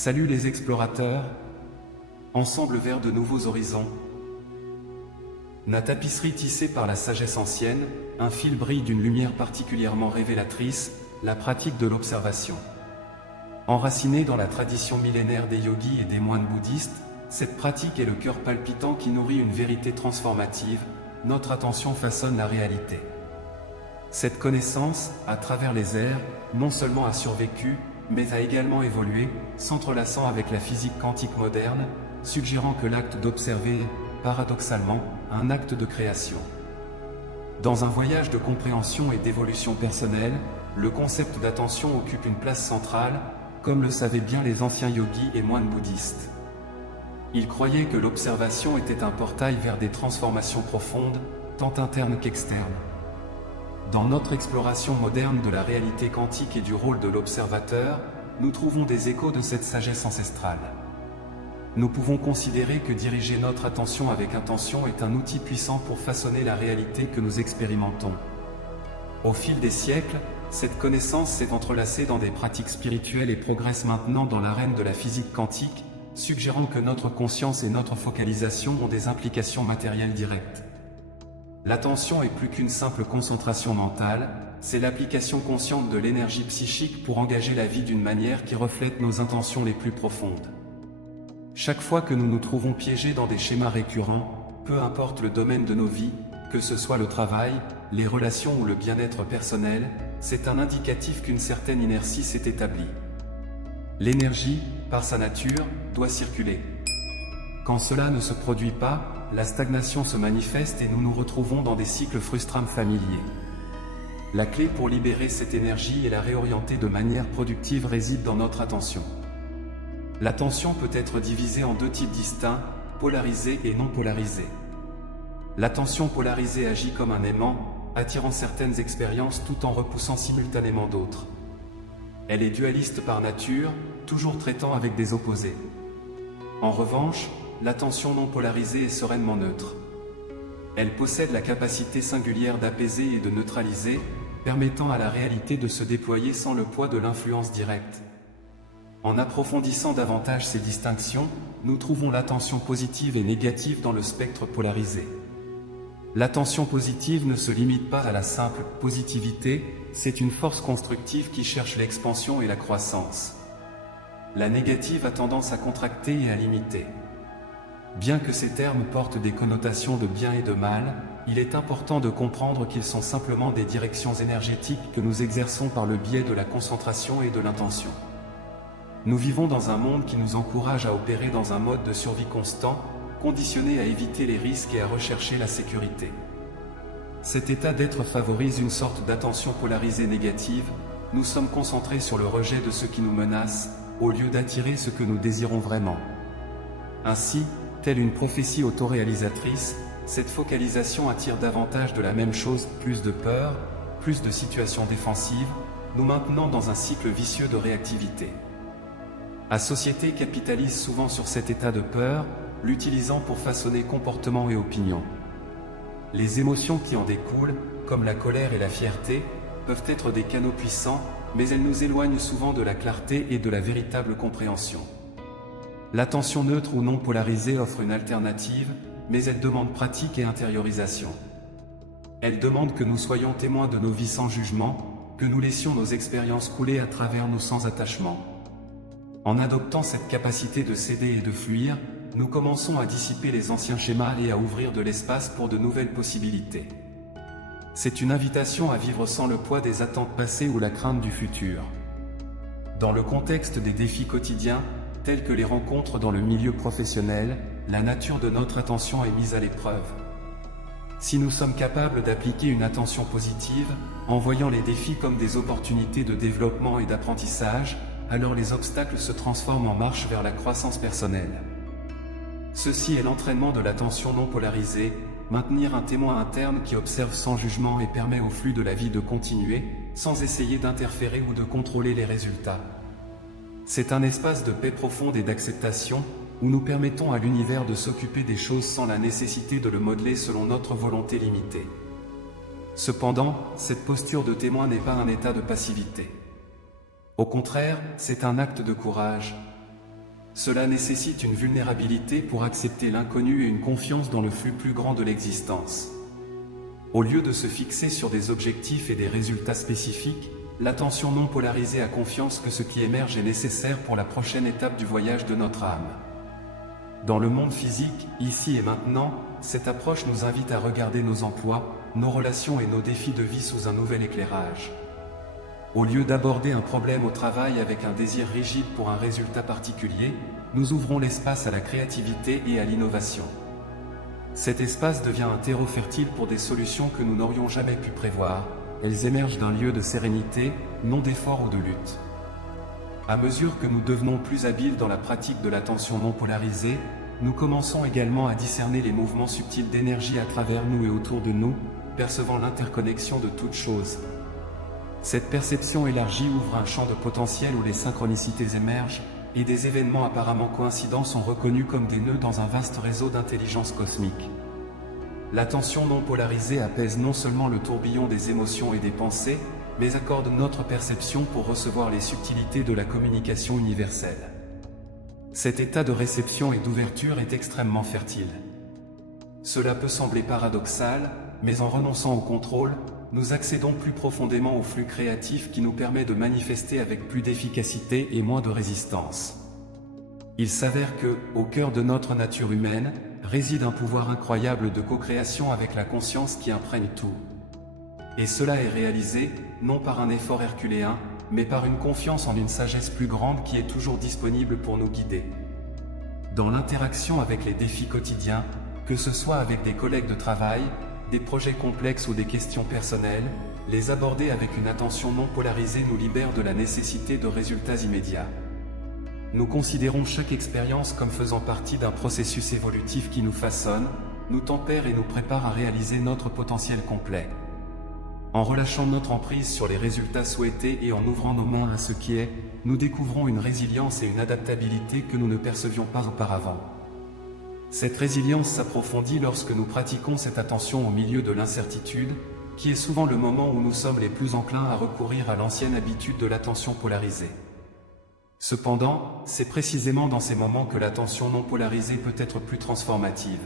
Salut les explorateurs, ensemble vers de nouveaux horizons. La tapisserie tissée par la sagesse ancienne, un fil brille d'une lumière particulièrement révélatrice, la pratique de l'observation. Enracinée dans la tradition millénaire des yogis et des moines bouddhistes, cette pratique est le cœur palpitant qui nourrit une vérité transformative, notre attention façonne la réalité. Cette connaissance, à travers les ères, non seulement a survécu, mais a également évolué, s'entrelaçant avec la physique quantique moderne, suggérant que l'acte d'observer est, paradoxalement, un acte de création. Dans un voyage de compréhension et d'évolution personnelle, le concept d'attention occupe une place centrale, comme le savaient bien les anciens yogis et moines bouddhistes. Ils croyaient que l'observation était un portail vers des transformations profondes, tant internes qu'externes. Dans notre exploration moderne de la réalité quantique et du rôle de l'observateur, nous trouvons des échos de cette sagesse ancestrale. Nous pouvons considérer que diriger notre attention avec intention est un outil puissant pour façonner la réalité que nous expérimentons. Au fil des siècles, cette connaissance s'est entrelacée dans des pratiques spirituelles et progresse maintenant dans l'arène de la physique quantique, suggérant que notre conscience et notre focalisation ont des implications matérielles directes. L'attention est plus qu'une simple concentration mentale, c'est l'application consciente de l'énergie psychique pour engager la vie d'une manière qui reflète nos intentions les plus profondes. Chaque fois que nous nous trouvons piégés dans des schémas récurrents, peu importe le domaine de nos vies, que ce soit le travail, les relations ou le bien-être personnel, c'est un indicatif qu'une certaine inertie s'est établie. L'énergie, par sa nature, doit circuler. Quand cela ne se produit pas, la stagnation se manifeste et nous nous retrouvons dans des cycles frustrants familiers. La clé pour libérer cette énergie et la réorienter de manière productive réside dans notre attention. L'attention peut être divisée en deux types distincts, polarisée et non polarisée. L'attention polarisée agit comme un aimant, attirant certaines expériences tout en repoussant simultanément d'autres. Elle est dualiste par nature, toujours traitant avec des opposés. En revanche, l'attention non polarisée est sereinement neutre. Elle possède la capacité singulière d'apaiser et de neutraliser, permettant à la réalité de se déployer sans le poids de l'influence directe. En approfondissant davantage ces distinctions, nous trouvons l'attention positive et négative dans le spectre polarisé. L'attention positive ne se limite pas à la simple positivité, c'est une force constructive qui cherche l'expansion et la croissance. La négative a tendance à contracter et à limiter. Bien que ces termes portent des connotations de bien et de mal, il est important de comprendre qu'ils sont simplement des directions énergétiques que nous exerçons par le biais de la concentration et de l'intention. Nous vivons dans un monde qui nous encourage à opérer dans un mode de survie constant, conditionné à éviter les risques et à rechercher la sécurité. Cet état d'être favorise une sorte d'attention polarisée négative, nous sommes concentrés sur le rejet de ce qui nous menace, au lieu d'attirer ce que nous désirons vraiment. Ainsi, telle une prophétie autoréalisatrice, cette focalisation attire davantage de la même chose, plus de peur, plus de situations défensives, nous maintenant dans un cycle vicieux de réactivité. La société capitalise souvent sur cet état de peur, l'utilisant pour façonner comportements et opinions. Les émotions qui en découlent, comme la colère et la fierté, peuvent être des canaux puissants, mais elles nous éloignent souvent de la clarté et de la véritable compréhension. L'attention neutre ou non polarisée offre une alternative, mais elle demande pratique et intériorisation. Elle demande que nous soyons témoins de nos vies sans jugement, que nous laissions nos expériences couler à travers nous sans attachement. En adoptant cette capacité de céder et de fuir, nous commençons à dissiper les anciens schémas et à ouvrir de l'espace pour de nouvelles possibilités. C'est une invitation à vivre sans le poids des attentes passées ou la crainte du futur. Dans le contexte des défis quotidiens, tels que les rencontres dans le milieu professionnel, la nature de notre attention est mise à l'épreuve. Si nous sommes capables d'appliquer une attention positive, en voyant les défis comme des opportunités de développement et d'apprentissage, alors les obstacles se transforment en marche vers la croissance personnelle. Ceci est l'entraînement de l'attention non polarisée, maintenir un témoin interne qui observe sans jugement et permet au flux de la vie de continuer, sans essayer d'interférer ou de contrôler les résultats. C'est un espace de paix profonde et d'acceptation, où nous permettons à l'univers de s'occuper des choses sans la nécessité de le modeler selon notre volonté limitée. Cependant, cette posture de témoin n'est pas un état de passivité. Au contraire, c'est un acte de courage. Cela nécessite une vulnérabilité pour accepter l'inconnu et une confiance dans le flux plus grand de l'existence. Au lieu de se fixer sur des objectifs et des résultats spécifiques, l'attention non polarisée a confiance que ce qui émerge est nécessaire pour la prochaine étape du voyage de notre âme. Dans le monde physique, ici et maintenant, cette approche nous invite à regarder nos emplois, nos relations et nos défis de vie sous un nouvel éclairage. Au lieu d'aborder un problème au travail avec un désir rigide pour un résultat particulier, nous ouvrons l'espace à la créativité et à l'innovation. Cet espace devient un terreau fertile pour des solutions que nous n'aurions jamais pu prévoir. Elles émergent d'un lieu de sérénité, non d'effort ou de lutte. À mesure que nous devenons plus habiles dans la pratique de l'attention non polarisée, nous commençons également à discerner les mouvements subtils d'énergie à travers nous et autour de nous, percevant l'interconnexion de toutes choses. Cette perception élargie ouvre un champ de potentiel où les synchronicités émergent, et des événements apparemment coïncidents sont reconnus comme des nœuds dans un vaste réseau d'intelligence cosmique. L'attention non polarisée apaise non seulement le tourbillon des émotions et des pensées, mais accorde notre perception pour recevoir les subtilités de la communication universelle. Cet état de réception et d'ouverture est extrêmement fertile. Cela peut sembler paradoxal, mais en renonçant au contrôle, nous accédons plus profondément au flux créatif qui nous permet de manifester avec plus d'efficacité et moins de résistance. Il s'avère que, au cœur de notre nature humaine, réside un pouvoir incroyable de co-création avec la conscience qui imprègne tout. Et cela est réalisé, non par un effort herculéen, mais par une confiance en une sagesse plus grande qui est toujours disponible pour nous guider. Dans l'interaction avec les défis quotidiens, que ce soit avec des collègues de travail, des projets complexes ou des questions personnelles, les aborder avec une attention non polarisée nous libère de la nécessité de résultats immédiats. Nous considérons chaque expérience comme faisant partie d'un processus évolutif qui nous façonne, nous tempère et nous prépare à réaliser notre potentiel complet. En relâchant notre emprise sur les résultats souhaités et en ouvrant nos mains à ce qui est, nous découvrons une résilience et une adaptabilité que nous ne percevions pas auparavant. Cette résilience s'approfondit lorsque nous pratiquons cette attention au milieu de l'incertitude, qui est souvent le moment où nous sommes les plus enclins à recourir à l'ancienne habitude de l'attention polarisée. Cependant, c'est précisément dans ces moments que l'attention non polarisée peut être plus transformative.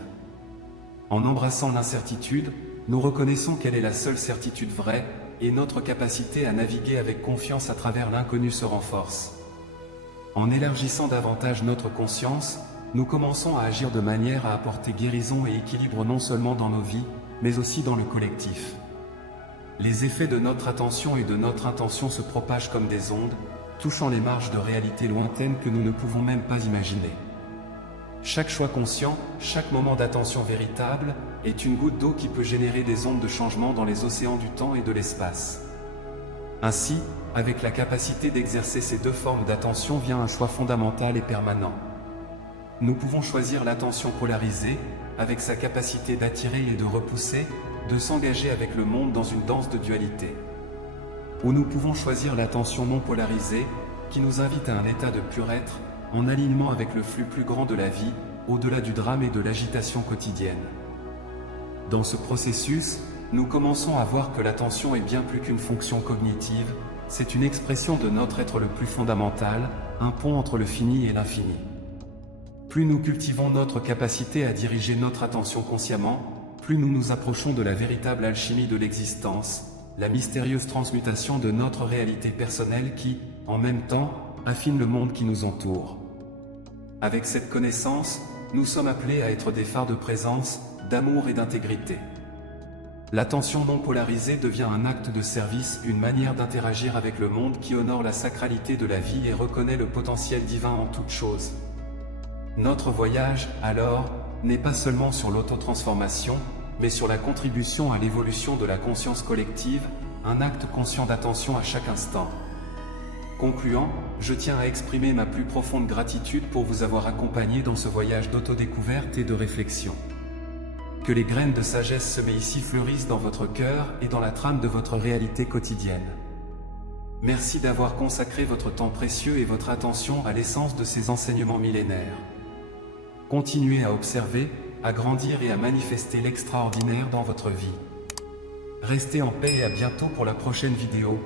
En embrassant l'incertitude, nous reconnaissons qu'elle est la seule certitude vraie, et notre capacité à naviguer avec confiance à travers l'inconnu se renforce. En élargissant davantage notre conscience, nous commençons à agir de manière à apporter guérison et équilibre non seulement dans nos vies, mais aussi dans le collectif. Les effets de notre attention et de notre intention se propagent comme des ondes, touchant les marges de réalité lointaines que nous ne pouvons même pas imaginer. Chaque choix conscient, chaque moment d'attention véritable, est une goutte d'eau qui peut générer des ondes de changement dans les océans du temps et de l'espace. Ainsi, avec la capacité d'exercer ces deux formes d'attention vient un choix fondamental et permanent. Nous pouvons choisir l'attention polarisée, avec sa capacité d'attirer et de repousser, de s'engager avec le monde dans une danse de dualité. Ou nous pouvons choisir l'attention non polarisée, qui nous invite à un état de pur être, en alignement avec le flux plus grand de la vie, au-delà du drame et de l'agitation quotidienne. Dans ce processus, nous commençons à voir que l'attention est bien plus qu'une fonction cognitive, c'est une expression de notre être le plus fondamental, un pont entre le fini et l'infini. Plus nous cultivons notre capacité à diriger notre attention consciemment, plus nous nous approchons de la véritable alchimie de l'existence, la mystérieuse transmutation de notre réalité personnelle qui, en même temps, affine le monde qui nous entoure. Avec cette connaissance, nous sommes appelés à être des phares de présence, d'amour et d'intégrité. L'attention non polarisée devient un acte de service, une manière d'interagir avec le monde qui honore la sacralité de la vie et reconnaît le potentiel divin en toute chose. Notre voyage, alors, n'est pas seulement sur l'autotransformation, mais sur la contribution à l'évolution de la conscience collective, un acte conscient d'attention à chaque instant. Concluant, je tiens à exprimer ma plus profonde gratitude pour vous avoir accompagné dans ce voyage d'autodécouverte et de réflexion. Que les graines de sagesse semées ici fleurissent dans votre cœur et dans la trame de votre réalité quotidienne. Merci d'avoir consacré votre temps précieux et votre attention à l'essence de ces enseignements millénaires. Continuez à observer, à grandir et à manifester l'extraordinaire dans votre vie. Restez en paix et à bientôt pour la prochaine vidéo.